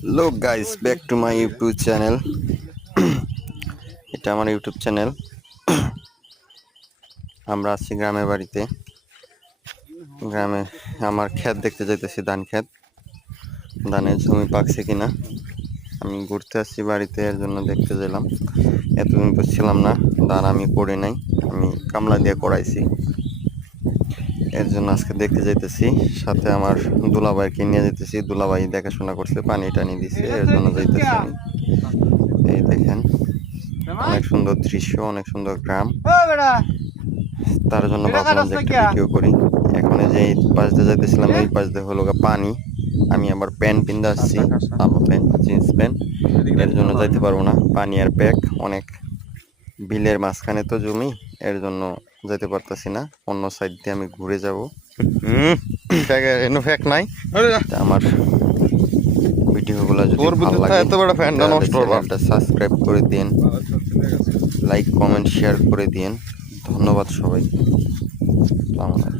Hello guys, back to my YouTube channel. এটা আমার YouTube channel. আমরা আছি গ্রামের বাড়িতে। গ্রামে আমার ক্ষেত দেখতে যাইতেছি, ধান ক্ষেত। ধানের জমি পাকছে কিনা আমি ঘুরতে আসছি বাড়িতে, এর জন্য দেখতে গেলাম। এতদিন তো ছিলাম না, ধান আমি করি নাই, আমি কামলা দিয়ে করাইছি। এর জন্য আজকে দেখতে যাইতেছি। সাথে আমার দুলাভাইকে নিয়ে যেতেছি, দুলাভাই দেখাশোনা করছে, পানি টানি দিছে, এর জন্য যাইতেছি আমি। এই দেখেন, অনেক সুন্দর দৃশ্য, অনেক সুন্দর গ্রাম। তার জন্য ভাবলাম যে একটা ভিডিও করি। এখন এই যে এই পাশ দিয়ে যাইতেছিলাম, এই পাশ দিয়ে হলো পানি। আমি আবার প্যান্ট পিন্ধে আসছি, হাফ প্যান্ট, জিন্স প্যান্ট। এর জন্য যাইতে পারবো না, পানি আর প্যাক অনেক। বিলের মাঝখানে তো জমি, এর জন্য যেতে পারতাছি না। অন্য সাইড দিয়ে আমি ঘুরে যাব। ফ্যাক নাই আমার। ভিডিওগুলো যদি ভালো লাগে চ্যানেলটা সাবস্ক্রাইব করে দিন, লাইক কমেন্ট শেয়ার করে দিন। ধন্যবাদ সবাই।